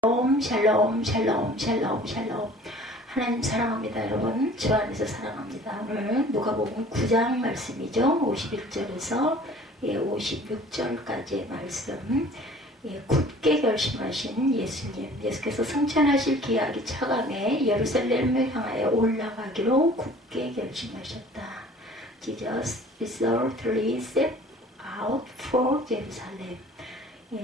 샬롬 샬롬 샬롬 샬롬. 하나님 사랑합니다. 여러분 주 안에서 사랑합니다. 오늘 누가복음 9장 말씀이죠. 51절에서 56절까지의 말씀. 굳게 결심하신 예수님, 예수께서 승천하실 기약이 차감해 예루살렘을 향하여 올라가기로 굳게 결심하셨다. Jesus resolutely set out for Jerusalem.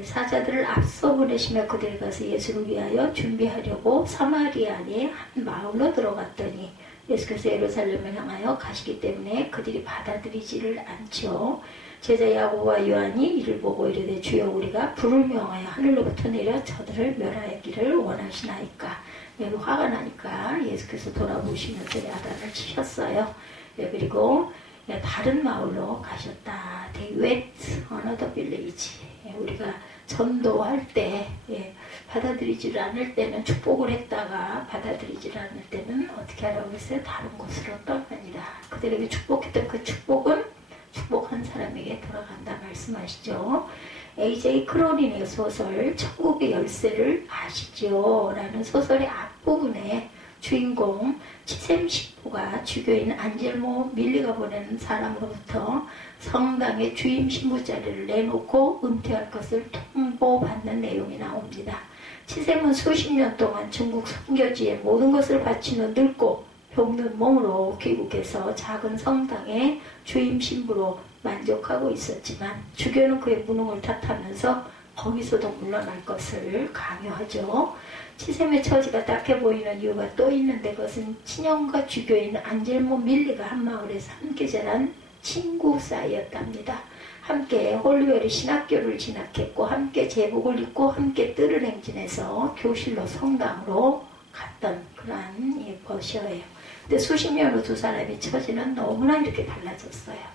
사자들을 앞서 보내시며 그들이 가서 예수를 위하여 준비하려고 사마리아의 한 마을로 들어갔더니 예수께서 예루살렘을 향하여 가시기 때문에 그들이 받아들이지를 않죠. 제자 야고보와 요한이 이를 보고 이르되 주여 우리가 불을 명하여 하늘로부터 내려 저들을 멸하기를 원하시나이까. 매우 화가 나니까 예수께서 돌아보시면서 야단을 치셨어요. 그리고 다른 마을로 가셨다. They went another village. 우리가 전도할 때 받아들이지를 않을 때는 축복을 했다가 받아들이지를 않을 때는 어떻게 하라고 했어요? 다른 곳으로 떠납니다. 그들에게 축복했던 그 축복은 축복한 사람에게 돌아간다 말씀하시죠. A.J. 크로닌의 소설 천국의 열쇠를 아시죠? 라는 소설의 앞부분에 주인공 치셈 신부가 주교인 안젤모 밀리가 보내는 사람으로부터 성당의 주임 신부 자리를 내놓고 은퇴할 것을 통보받는 내용이 나옵니다. 치셈은 수십 년 동안 중국 선교지에 모든 것을 바치는 늙고 병든 몸으로 귀국해서 작은 성당의 주임 신부로 만족하고 있었지만 주교는 그의 무능을 탓하면서 거기서도 물러날 것을 강요하죠. 치셈의 처지가 딱해 보이는 이유가 또 있는데 그것은 친형과 주교인 안젤모 밀리가 한 마을에서 함께 자란 친구 사이였답니다. 함께 홀리웰 신학교를 진학했고 함께 제복을 입고 함께 뜰을 행진해서 교실로 성당으로 갔던 그러한 것이에요. 근데 수십 년 후 두 사람의 처지는 너무나 이렇게 달라졌어요.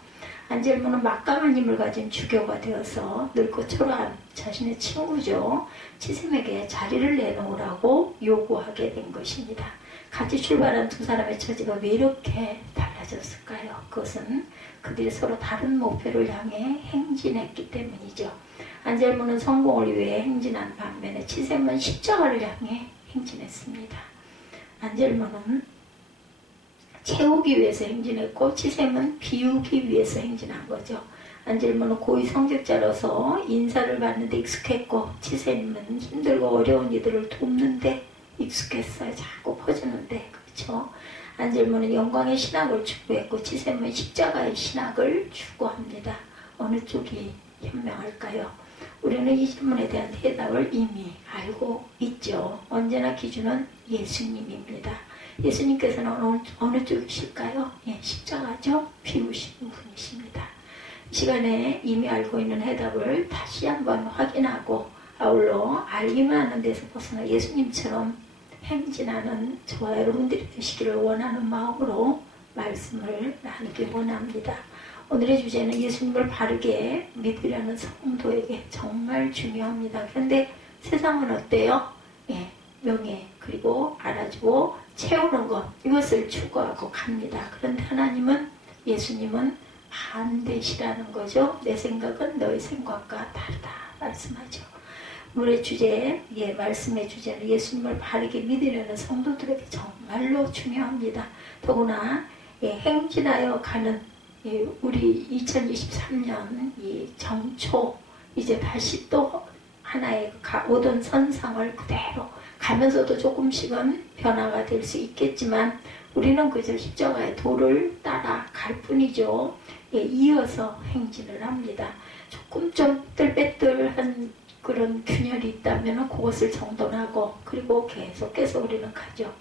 안젤모는 막강한 힘을 가진 주교가 되어서 늙고 초라한 자신의 친구죠. 치셈에게 자리를 내놓으라고 요구하게 된 것입니다. 같이 출발한 두 사람의 처지가 왜 이렇게 달라졌을까요? 그것은 그들이 서로 다른 목표를 향해 행진했기 때문이죠. 안젤모는 성공을 위해 행진한 반면에 치셈은 십자가를 향해 행진했습니다. 안젤모는 채우기 위해서 행진했고 치셈은 비우기 위해서 행진한 거죠. 안젤모는 고위 성직자로서 인사를 받는 데 익숙했고 치셈은 힘들고 어려운 이들을 돕는데 익숙했어요. 자꾸 퍼주는데. 그렇죠? 안젤모는 영광의 신학을 추구했고 치셈은 십자가의 신학을 추구합니다. 어느 쪽이 현명할까요? 우리는 이 질문에 대한 대답을 이미 알고 있죠. 언제나 기준은 예수님입니다. 예수님께서는 어느 쪽이실까요? 십자가죠. 비우신 분이십니다. 이 시간에 이미 알고 있는 해답을 다시 한번 확인하고 아울러 알기만 하는 데서 벗어나 예수님처럼 행진하는 저와 여러분들이 되시기를 원하는 마음으로 말씀을 나누기 원합니다. 오늘의 주제는 예수님을 바르게 믿으려는 성도에게 정말 중요합니다. 그런데 세상은 어때요? 명예 그리고 알아주고 채우는 것 이것을 추구하고 갑니다. 그런데 하나님은 예수님은 반대시라는 거죠. 내 생각은 너의 생각과 다르다 말씀하죠. 오늘의 주제, 말씀의 주제는 예수님을 바르게 믿으려는 성도들에게 정말로 중요합니다. 더구나 행진하여 가는 우리 2023년 이 정초 이제 다시 또 하나의 오던 선상을 그대로 가면서도 조금씩은 변화가 될 수 있겠지만 우리는 그저 십자가의 도를 따라 갈 뿐이죠. 이어서 행진을 합니다. 조금 좀 뜰빼뜰한 그런 균열이 있다면 그것을 정돈하고 그리고 계속해서 우리는 가죠.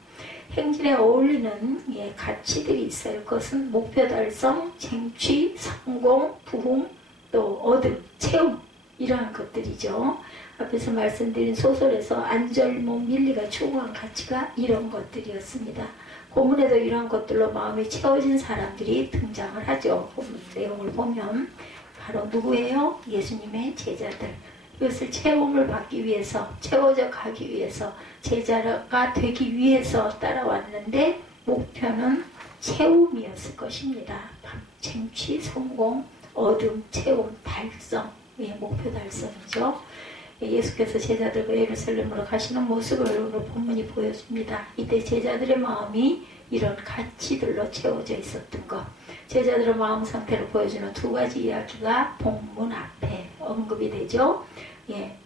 행진에 어울리는 가치들이 있어요. 그것은 목표 달성, 쟁취, 성공, 부흥, 또 얻음, 채움 이러한 것들이죠. 앞에서 말씀드린 소설에서 안젤모 밀리가 추구한 가치가 이런 것들이었습니다. 본문에도 이런 것들로 마음이 채워진 사람들이 등장을 하죠. 본문 내용을 보면 바로 누구예요? 예수님의 제자들. 이것을 채움을 받기 위해서 채워져 가기 위해서 제자가 되기 위해서 따라왔는데 목표는 채움이었을 것입니다. 쟁취, 성공, 얻음, 채움, 달성 목표 달성이죠. 예수께서 제자들과 예루살렘으로 가시는 모습을 오늘 본문이 보여줍니다. 이때 제자들의 마음이 이런 가치들로 채워져 있었던 것. 제자들의 마음 상태를 보여주는 두 가지 이야기가 본문 앞에 언급이 되죠.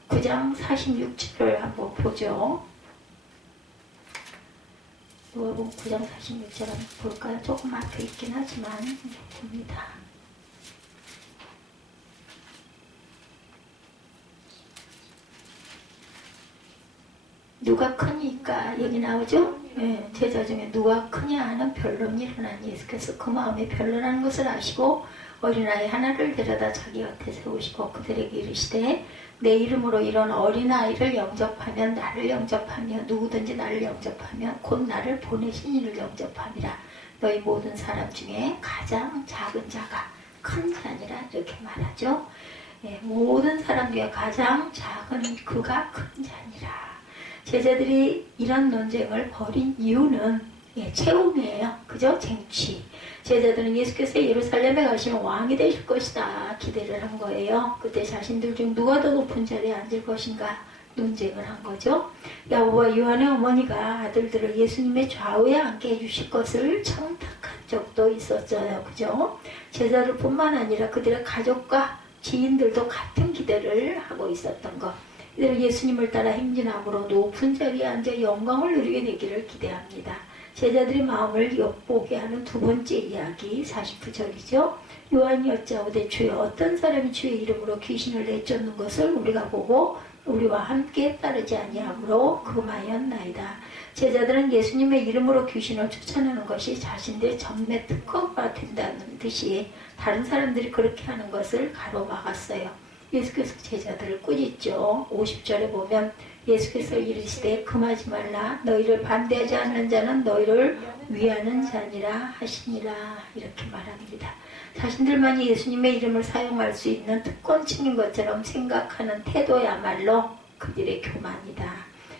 9장 46절을 한번 보죠. 누가복음 9장 46절 한번 볼까요? 조금 앞에 있긴 하지만 봅니다. 누가 크니까 여기 나오죠? 제자 중에 누가 크냐 하는 변론이 일어난 예수께서 그 마음에 변론하는 것을 아시고 어린아이 하나를 데려다 자기 곁에 세우시고 그들에게 이르시되 내 이름으로 이런 어린아이를 영접하면 나를 영접하며 누구든지 나를 영접하면 곧 나를 보내신 이를 영접함이라. 너희 모든 사람 중에 가장 작은 자가 큰 자니라 이렇게 말하죠. 모든 사람 중에 가장 작은 그가 큰 자니라. 제자들이 이런 논쟁을 벌인 이유는 체험이에요. 그죠? 쟁취. 제자들은 예수께서 예루살렘에 가시면 왕이 되실 것이다 기대를 한 거예요. 그때 자신들 중 누가 더 높은 자리에 앉을 것인가 논쟁을 한 거죠. 야고보와 요한의 어머니가 아들들을 예수님의 좌우에 앉게 해주실 것을 청탁한 적도 있었어요. 그죠? 제자들 뿐만 아니라 그들의 가족과 지인들도 같은 기대를 하고 있었던 것. 이들은 예수님을 따라 행진함으로 높은 자리에 앉아 영광을 누리게 되기를 기대합니다. 제자들의 마음을 엿보게 하는 두 번째 이야기 49절이죠. 요한이 여짜오되 주여 어떤 사람이 주의 이름으로 귀신을 내쫓는 것을 우리가 보고 우리와 함께 따르지 아니하므로 금하였나이다. 제자들은 예수님의 이름으로 귀신을 쫓아내는 것이 자신들의 전매 특허가 된다는 듯이 다른 사람들이 그렇게 하는 것을 가로막았어요. 예수께서 제자들을 꾸짖죠. 50절에 보면 예수께서 이르시되 금하지 말라. 너희를 반대하지 않는 자는 너희를 위하는 자니라 하시니라. 이렇게 말합니다. 자신들만이 예수님의 이름을 사용할 수 있는 특권층인 것처럼 생각하는 태도야말로 그들의 교만이다.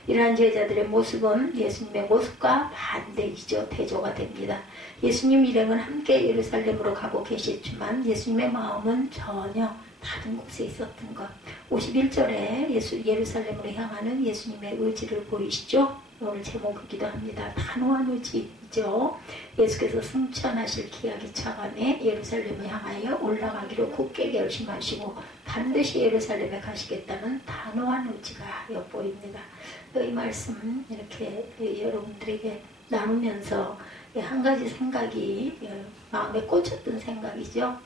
이러한 제자들의 모습은 예수님의 모습과 반대이죠. 대조가 됩니다. 예수님 일행은 함께 예루살렘으로 가고 계셨지만 예수님의 마음은 전혀 다른 곳에 있었던 것. 51절에 예루살렘으로 향하는 예수님의 의지를 보이시죠? 오늘 제목이기도 합니다. 단호한 의지죠. 예수께서 승천하실 기약이 차감해 예루살렘을 향하여 올라가기로 굳게 결심하시고 반드시 예루살렘에 가시겠다는 단호한 의지가 엿보입니다. 이 말씀 이렇게 여러분들에게 나누면서 한 가지 생각이 마음에 꽂혔던 생각이죠.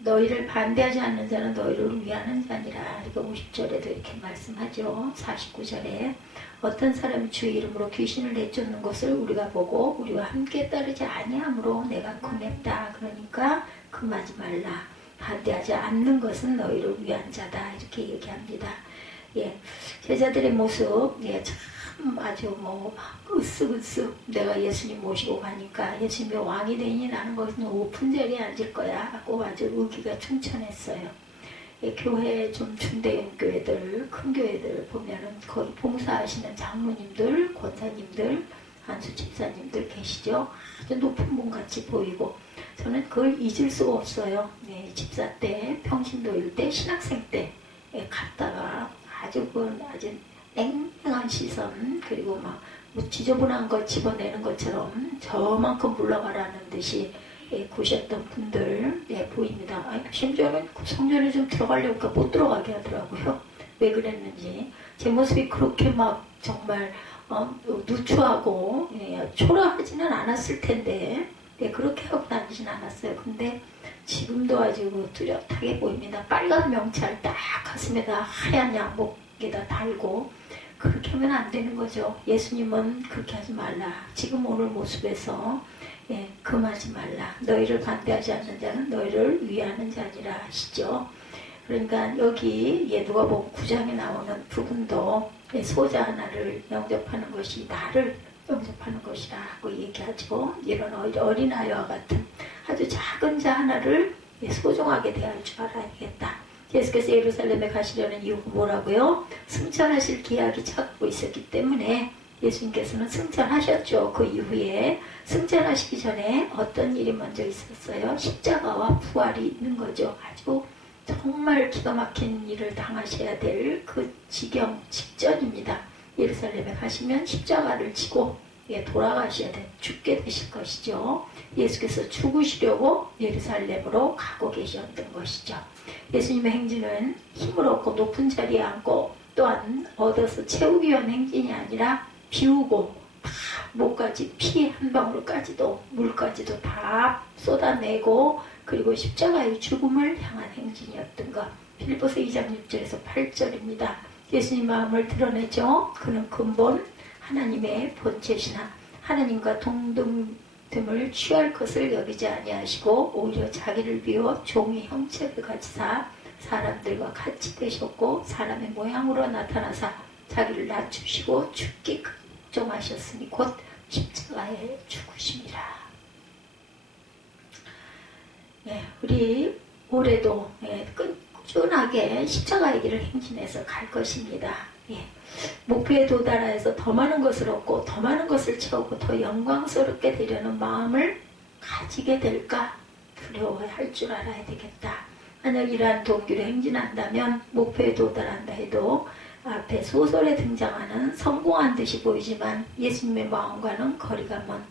너희를 반대하지 않는 자는 너희를 위하는 자니라. 이거 50절에도 이렇게 말씀하죠. 49절에 어떤 사람이 주의 이름으로 귀신을 내쫓는 것을 우리가 보고 우리와 함께 따르지 아니하므로 내가 금했다. 그러니까 금하지 말라. 반대하지 않는 것은 너희를 위한 자다. 이렇게 얘기합니다. 제자들의 모습 참 아주 으쓱으쓱 내가 예수님 모시고 가니까 예수님의 왕이 되니 나는 거기서 높은 자리에 앉을 거야 하고 아주 의기가 충천했어요. 교회 좀 중대형 교회들, 큰 교회들 보면은 거기 봉사하시는 장로님들, 권사님들, 안수 집사님들 계시죠. 아주 높은 분 같이 보이고 저는 그걸 잊을 수가 없어요. 집사 때, 평신도일 때, 신학생 때 갔다가 아주 냉랭한 시선, 그리고 지저분한 걸 집어내는 것처럼 저만큼 물러가라는 듯이 구셨던 분들 보입니다. 심지어는 성전에 좀 들어가려니까 못 들어가게 하더라고요. 왜 그랬는지. 제 모습이 그렇게 정말 누추하고 초라하지는 않았을 텐데 그렇게 하고 다니진 않았어요. 근데 지금도 아주 뚜렷하게 보입니다. 빨간 명찰 딱 가슴에다 하얀 양복에다 달고 그렇게 하면 안 되는 거죠. 예수님은 그렇게 하지 말라. 지금 오늘 모습에서 금하지 말라. 너희를 반대하지 않는 자는 너희를 위하는 자니라 하시죠. 그러니까 여기 누가복음 9장에 나오는 부분도 소자 하나를 영접하는 것이 나를 영접하는 것이라고 얘기하죠. 이런 어린아이와 같은 아주 작은 자 하나를 소중하게 대할 줄 알아야겠다. 예수께서 예루살렘에 가시려는 이유가 뭐라고요? 승천하실 기약이 차고 있었기 때문에 예수님께서는 승천하셨죠. 그 이후에 승천하시기 전에 어떤 일이 먼저 있었어요? 십자가와 부활이 있는 거죠. 아주 정말 기가 막힌 일을 당하셔야 될 그 지경 직전입니다. 예루살렘에 가시면 십자가를 지고 돌아가셔야 돼. 죽게 되실 것이죠. 예수께서 죽으시려고 예루살렘으로 가고 계셨던 것이죠. 예수님의 행진은 힘을 얻고 높은 자리에 앉고 또한 얻어서 채우기 위한 행진이 아니라 비우고 다 목까지 피 한 방울까지도 물까지도 다 쏟아내고 그리고 십자가의 죽음을 향한 행진이었던 것. 빌립보서 2장 6절에서 8절입니다. 예수님 마음을 드러내죠. 그는 근본 하나님의 본체시나 하나님과 동등됨을 취할 것을 여기지 아니하시고 오히려 자기를 비워 종의 형체를 가지사 사람들과 같이 되셨고 사람의 모양으로 나타나사 자기를 낮추시고 죽기 극종하셨으니 곧 십자가에 죽으심이라. 우리 올해도 꾸준하게 십자가의 길을 행진해서 갈 것입니다. 목표에 도달하여서 더 많은 것을 얻고 더 많은 것을 채우고 더 영광스럽게 되려는 마음을 가지게 될까 두려워할 줄 알아야 되겠다. 만약 이러한 동기로 행진한다면 목표에 도달한다 해도 앞에 소설에 등장하는 성공한 듯이 보이지만 예수님의 마음과는 거리가 먼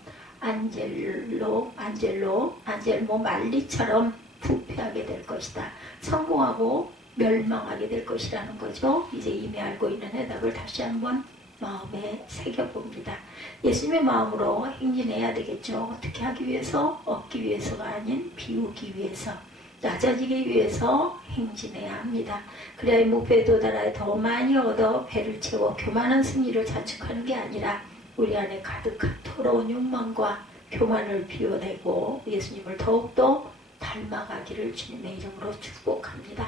안젤모 말리처럼 부패하게 될 것이다. 성공하고 멸망하게 될 것이라는 거죠. 이제 이미 알고 있는 해답을 다시 한번 마음에 새겨봅니다. 예수님의 마음으로 행진해야 되겠죠. 어떻게 하기 위해서? 얻기 위해서가 아닌 비우기 위해서, 낮아지기 위해서 행진해야 합니다. 그래야 이 목표에 도달하여 더 많이 얻어 배를 채워 교만한 승리를 자축하는 게 아니라 우리 안에 가득한 더러운 욕망과 교만을 비워내고 예수님을 더욱더 닮아가기를 주님의 이름으로 축복합니다.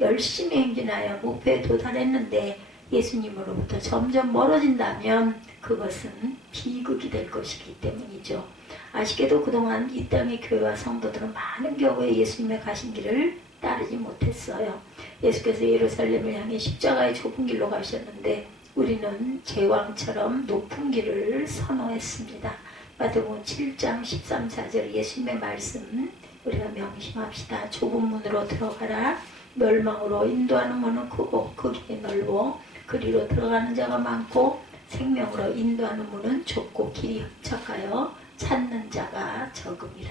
열심히 행진하여 목표에 도달했는데 예수님으로부터 점점 멀어진다면 그것은 비극이 될 것이기 때문이죠. 아쉽게도 그동안 이 땅의 교회와 성도들은 많은 경우에 예수님의 가신 길을 따르지 못했어요. 예수께서 예루살렘을 향해 십자가의 좁은 길로 가셨는데 우리는 제왕처럼 높은 길을 선호했습니다. 마태복음 7장 13, 14절 예수님의 말씀 우리가 명심합시다. 좁은 문으로 들어가라. 멸망으로 인도하는 문은 크고 그 길이 넓어 그리로 들어가는 자가 많고 생명으로 인도하는 문은 좁고 길이 협착하여 찾는 자가 적음이라.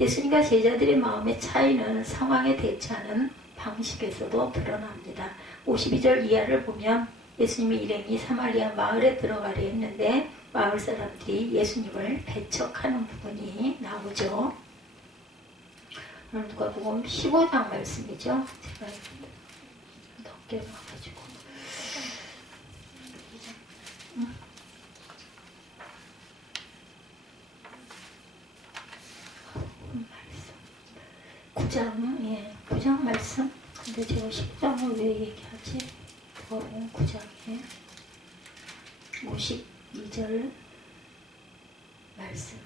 예수님과 제자들의 마음의 차이는 상황에 대처하는 방식에서도 드러납니다. 52절 이하를 보면 예수님이 일행이 사마리아 마을에 들어가려 했는데 마을 사람들이 예수님을 배척하는 부분이 나오죠. 오늘 누가복음 15장 말씀이죠. 제가 넓게 봐가지고 9장 말씀. 근데 제가 10장을 왜 얘기하지? 누가복음 9장에 52절 말씀.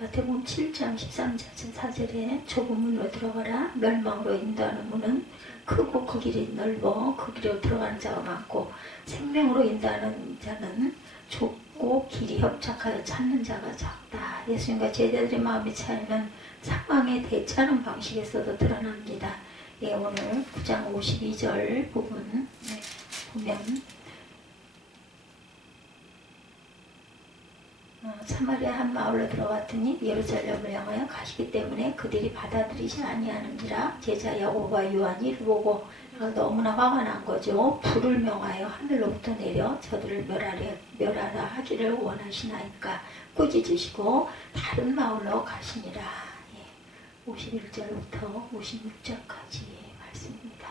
마태복음 7장 13-14절에 좁은 문으로 들어가라. 멸망으로 인도하는 문은 크고 그 길이 넓어 그 길로 들어가는 자가 많고 생명으로 인도하는 자는 좁고 길이 협착하여 찾는 자가 적다. 예수님과 제자들의 마음의 차이는 상황에 대처하는 방식에서도 드러납니다. 오늘 9장 52절 부분 보면 사마리아 한 마을로 들어갔더니 예루살렘을 향하여 가시기 때문에 그들이 받아들이지 아니하는지라. 제자 야고보와 요한이 이를 보고 너무나 화가 난 거죠. 불을 명하여 하늘로부터 내려 저들을 멸하라 하기를 원하시나이까 꾸짖으시고 다른 마을로 가시니라. 51절부터 56절까지 말씀입니다.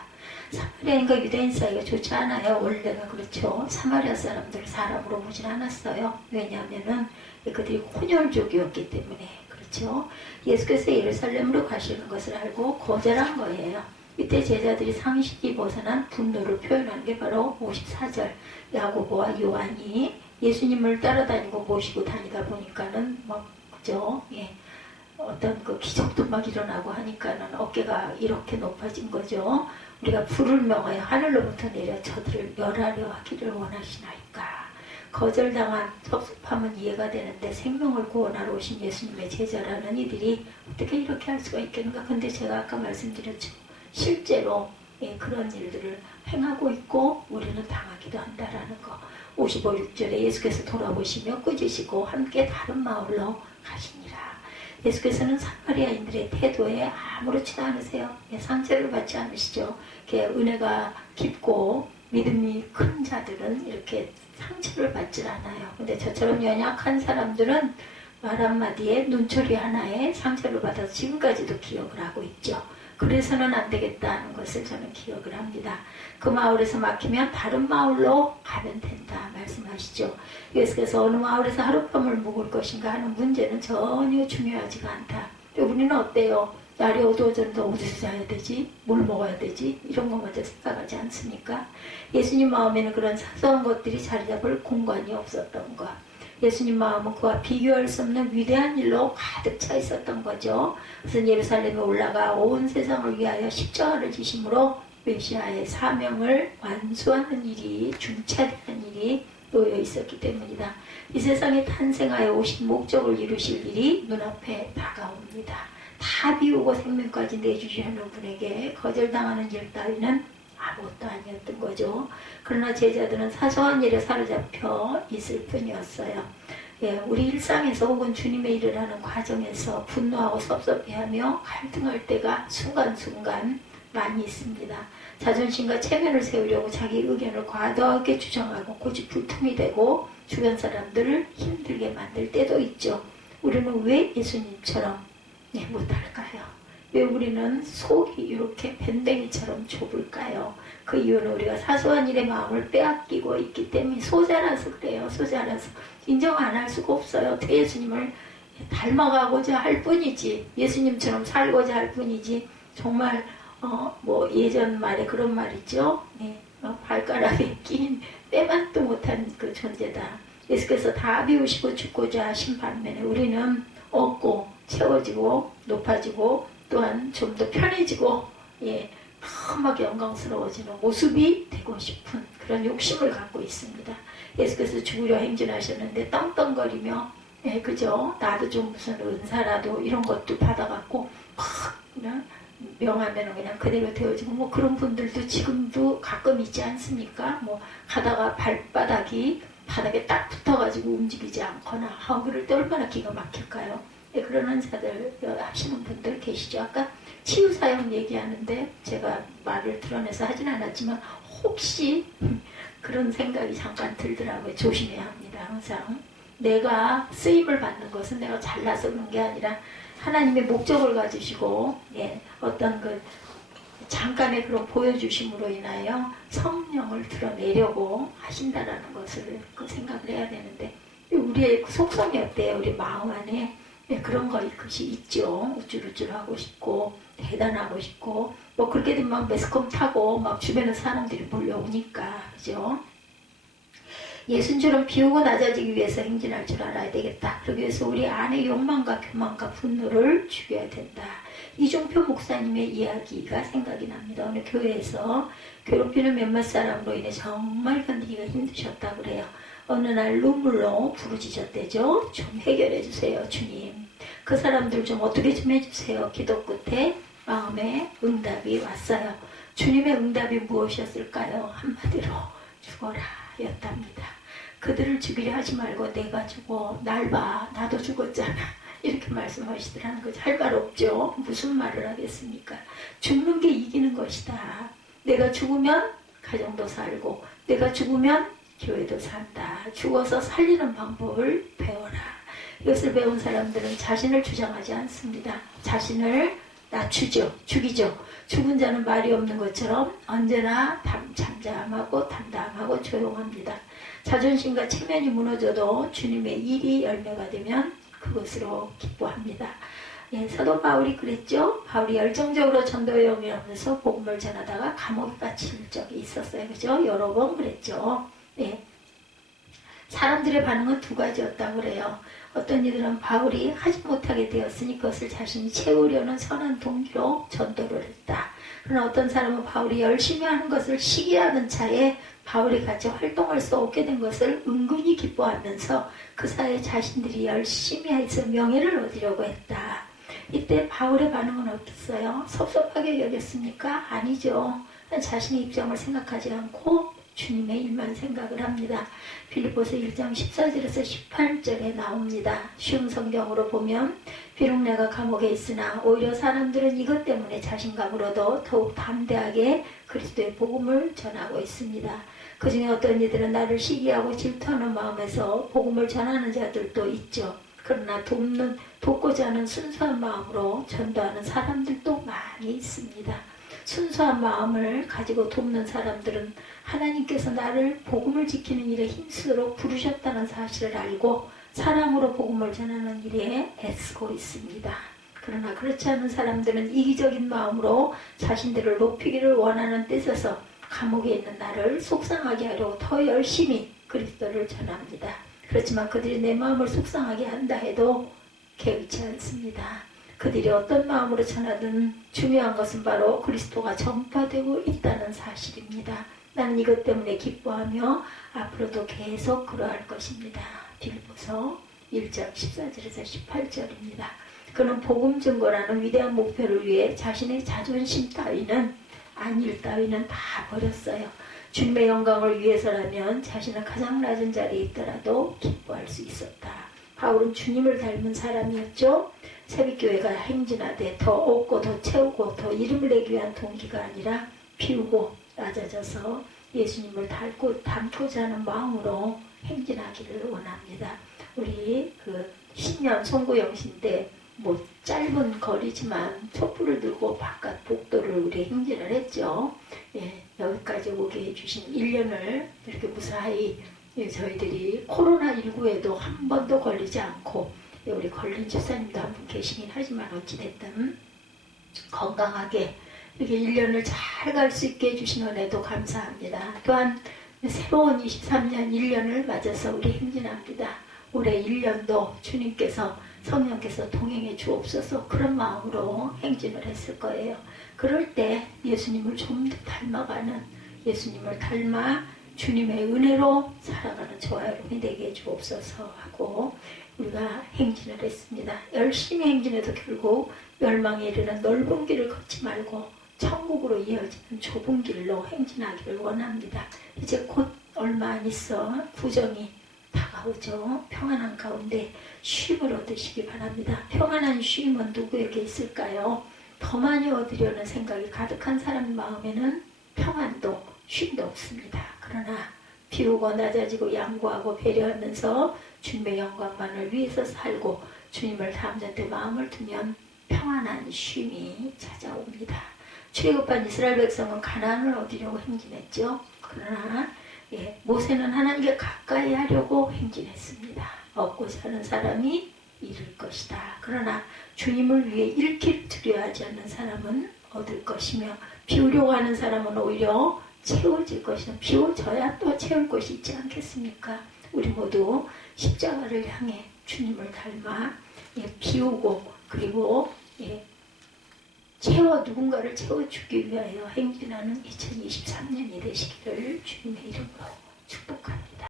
사마리아인과 유대인 사이가 좋지 않아요. 원래가 그렇죠. 사마리아 사람들 사람으로 보진 않았어요. 왜냐하면은 그들이 혼혈족이었기 때문에 그렇죠. 예수께서 예루살렘으로 가시는 것을 알고 거절한 거예요. 이때 제자들이 상식이 벗어난 분노를 표현한 게 바로 54절 야고보와 요한이 예수님을 따라다니고 모시고 다니다 보니까는 그죠. 어떤 그 기적도 막 일어나고 하니까는 어깨가 이렇게 높아진 거죠. 우리가 불을 명하여 하늘로부터 내려 저들을 멸하려 하기를 원하시나이까. 거절당한 섭섭함은 이해가 되는데 생명을 구원하러 오신 예수님의 제자라는 이들이 어떻게 이렇게 할 수가 있겠는가. 근데 제가 아까 말씀드렸죠. 실제로 그런 일들을 행하고 있고 우리는 당하기도 한다라는 거. 55, 6절에 예수께서 돌아보시며 꾸짖으시고 함께 다른 마을로 가시니라. 예수께서는 사마리아인들의 태도에 아무렇지도 않으세요. 상처를 받지 않으시죠. 은혜가 깊고 믿음이 큰 자들은 이렇게 상처를 받질 않아요. 근데 저처럼 연약한 사람들은 말 한마디에 눈초리 하나에 상처를 받아서 지금까지도 기억을 하고 있죠. 그래서는 안 되겠다는 것을 저는 기억을 합니다. 그 마을에서 막히면 다른 마을로 가면 된다 말씀하시죠. 예수께서 어느 마을에서 하룻밤을 묵을 것인가 하는 문제는 전혀 중요하지가 않다. 우리는 어때요? 날이 어두워졌는데 어디서 자야 되지? 뭘 먹어야 되지? 이런 것마저 생각하지 않습니까? 예수님 마음에는 그런 사소한 것들이 자리 잡을 공간이 없었던 것. 예수님 마음은 그와 비교할 수 없는 위대한 일로 가득 차 있었던 거죠. 그래서 예루살렘에 올라가 온 세상을 위하여 십자가를 지심으로 메시아의 사명을 완수하는 일이, 중차되는 일이 놓여 있었기 때문이다. 이 세상에 탄생하여 오신 목적을 이루실 일이 눈앞에 다가옵니다. 다 비우고 생명까지 내주시는 분에게 거절당하는 일 따위는 아무것도 아니었던 거죠. 그러나 제자들은 사소한 일에 사로잡혀 있을 뿐이었어요. 우리 일상에서 혹은 주님의 일을 하는 과정에서 분노하고 섭섭해하며 갈등할 때가 순간순간 많이 있습니다. 자존심과 체면을 세우려고 자기 의견을 과도하게 주장하고 고집불통이 되고 주변 사람들을 힘들게 만들 때도 있죠. 우리는 왜 예수님처럼 못할까요? 왜 우리는 속이 이렇게 밴댕이처럼 좁을까요? 그 이유는 우리가 사소한 일에 마음을 빼앗기고 있기 때문에 소자라서 그래요. 소자라서 인정 안 할 수가 없어요. 예수님을 닮아가고자 할 뿐이지, 예수님처럼 살고자 할 뿐이지, 정말 예전 말에 그런 말 있죠. 발가락에 낀 빼맛도 못한 그 존재다. 예수께서 다 비우시고 죽고자 하신 반면에 우리는 얻고 채워지고 높아지고 또한 좀 더 편해지고 험하게 영광스러워지는 모습이 되고 싶은 그런 욕심을 갖고 있습니다. 예수께서 죽으려 행진하셨는데 떵떵거리며 그죠? 나도 좀 무슨 은사라도 이런 것도 받아갖고 그냥 명하면 그냥 그대로 되어지고 그런 분들도 지금도 가끔 있지 않습니까? 가다가 발바닥이 바닥에 딱 붙어가지고 움직이지 않거나 그럴 때 얼마나 기가 막힐까요? 그런 은사들 하시는 분들 계시죠. 아까 치유사역 얘기하는데 제가 말을 드러내서 하진 않았지만 혹시 그런 생각이 잠깐 들더라고요. 조심해야 합니다. 항상 내가 쓰임을 받는 것은 내가 잘나서 그런 게 아니라 하나님의 목적을 가지시고 어떤 그 잠깐의 그런 보여주심으로 인하여 성령을 드러내려고 하신다라는 것을 생각을 해야 되는데 우리의 속성이 어때요? 우리 마음 안에 그런 것이 있죠. 우쭐우쭐하고 싶고 대단하고 싶고 그렇게 되면 막 매스컴 타고 막 주변에 사람들이 몰려오니까 그죠? 예수님처럼 비우고 낮아지기 위해서 행진할 줄 알아야 되겠다. 그러기 위해서 우리 안의 욕망과 교만과 분노를 죽여야 된다. 이종표 목사님의 이야기가 생각이 납니다. 어느 교회에서 괴롭히는 몇몇 사람으로 인해 정말 견디기가 힘드셨다고 그래요. 어느 날 눈물로 부르짖었대죠. 좀 해결해 주세요, 주님. 그 사람들 좀 어떻게 좀 해주세요. 기도 끝에 마음에 응답이 왔어요. 주님의 응답이 무엇이었을까요? 한마디로 죽어라 였답니다. 그들을 죽이려 하지 말고 내가 죽어. 날 봐. 나도 죽었잖아. 이렇게 말씀하시더라는 거죠. 할 말 없죠. 무슨 말을 하겠습니까? 죽는 게 이기는 것이다. 내가 죽으면 가정도 살고 내가 죽으면 교회도 산다. 죽어서 살리는 방법을 배워라. 이것을 배운 사람들은 자신을 주장하지 않습니다. 자신을 낮추죠. 죽이죠. 죽은 자는 말이 없는 것처럼 언제나 잠잠하고 담담하고 조용합니다. 자존심과 체면이 무너져도 주님의 일이 열매가 되면 그것으로 기뻐합니다. 사도 바울이 그랬죠. 바울이 열정적으로 전도여행을 하면서 복음을 전하다가 감옥에 갇힐 적이 있었어요. 그죠? 여러 번 그랬죠. 사람들의 반응은 두 가지였다고 그래요. 어떤 이들은 바울이 하지 못하게 되었으니 그것을 자신이 채우려는 선한 동기로 전도를 했다. 그러나 어떤 사람은 바울이 열심히 하는 것을 시기하는 차에 바울이 같이 활동할 수 없게 된 것을 은근히 기뻐하면서 그 사이에 자신들이 열심히 해서 명예를 얻으려고 했다. 이때 바울의 반응은 어땠어요? 섭섭하게 여겼습니까? 아니죠. 자신의 입장을 생각하지 않고 주님의 일만 생각을 합니다. 빌립보서 1장 14절에서 18절에 나옵니다. 쉬운 성경으로 보면 비록 내가 감옥에 있으나 오히려 사람들은 이것 때문에 자신감으로도 더욱 담대하게 그리스도의 복음을 전하고 있습니다. 그 중에 어떤 이들은 나를 시기하고 질투하는 마음에서 복음을 전하는 자들도 있죠. 그러나 돕고자 하는 순수한 마음으로 전도하는 사람들도 많이 있습니다. 순수한 마음을 가지고 돕는 사람들은 하나님께서 나를 복음을 지키는 일에 힘쓰도록 부르셨다는 사실을 알고 사랑으로 복음을 전하는 일에 애쓰고 있습니다. 그러나 그렇지 않은 사람들은 이기적인 마음으로 자신들을 높이기를 원하는 뜻에서 감옥에 있는 나를 속상하게 하려고 더 열심히 그리스도를 전합니다. 그렇지만 그들이 내 마음을 속상하게 한다 해도 개의치 않습니다. 그들이 어떤 마음으로 전하든 중요한 것은 바로 그리스도가 전파되고 있다는 사실입니다. 나는 이것 때문에 기뻐하며 앞으로도 계속 그러할 것입니다. 빌립보서 1장 14절에서 18절입니다. 그는 복음 증거라는 위대한 목표를 위해 자신의 자존심 따위는 안일 따위는 다 버렸어요. 주님의 영광을 위해서라면 자신은 가장 낮은 자리에 있더라도 기뻐할 수 있었다. 바울은 주님을 닮은 사람이었죠. 새벽교회가 행진하되 더 얻고 더 채우고 더 이름을 내기 위한 동기가 아니라 비우고 낮아져서 예수님을 닮고자 하는 마음으로 행진하기를 원합니다. 우리 신년 송구영신 때 짧은 거리지만 촛불을 들고 바깥 복도를 우리 행진을 했죠. 예, 여기까지 오게 해주신 1년을 이렇게 무사히 저희들이 코로나19에도 한 번도 걸리지 않고 우리 걸린 집사님도 한 분 계시긴 하지만 어찌됐든 건강하게 이렇게 1년을 잘 갈 수 있게 해주신 은혜도 감사합니다. 또한 새로운 23년 1년을 맞아서 우리 행진합니다. 올해 1년도 주님께서 성령께서 동행해 주옵소서 그런 마음으로 행진을 했을 거예요. 그럴 때 예수님을 좀 더 닮아가는 예수님을 닮아 주님의 은혜로 살아가는 저와 여러분이 되게 해주옵소서 하고 우리가 행진을 했습니다. 열심히 행진해도 결국 멸망에 이르는 넓은 길을 걷지 말고 천국으로 이어지는 좁은 길로 행진하기를 원합니다. 이제 곧 얼마 안 있어 구정이 다가오죠. 평안한 가운데 쉼을 얻으시기 바랍니다. 평안한 쉼은 누구에게 있을까요? 더 많이 얻으려는 생각이 가득한 사람 마음에는 평안도 쉼도 없습니다. 그러나 비우고 낮아지고 양보하고 배려하면서 주님의 영광만을 위해서 살고 주님을 닮는 데 마음을 두면 평안한 쉼이 찾아옵니다. 출애굽한 이스라엘 백성은 가나안을 얻으려고 행진했죠. 그러나 모세는 하나님께 가까이 하려고 행진했습니다. 얻고자 하는 사람이 잃을 것이다. 그러나 주님을 위해 잃기를 두려워하지 않는 사람은 얻을 것이며 비우려고 하는 사람은 오히려 채워질 것이다. 비워져야 또 채울 것이 있지 않겠습니까? 우리 모두 십자가를 향해 주님을 닮아 비우고 그리고 누군가를 채워주기 위하여 행진하는 2023년이 되시기를 주님의 이름으로 축복합니다.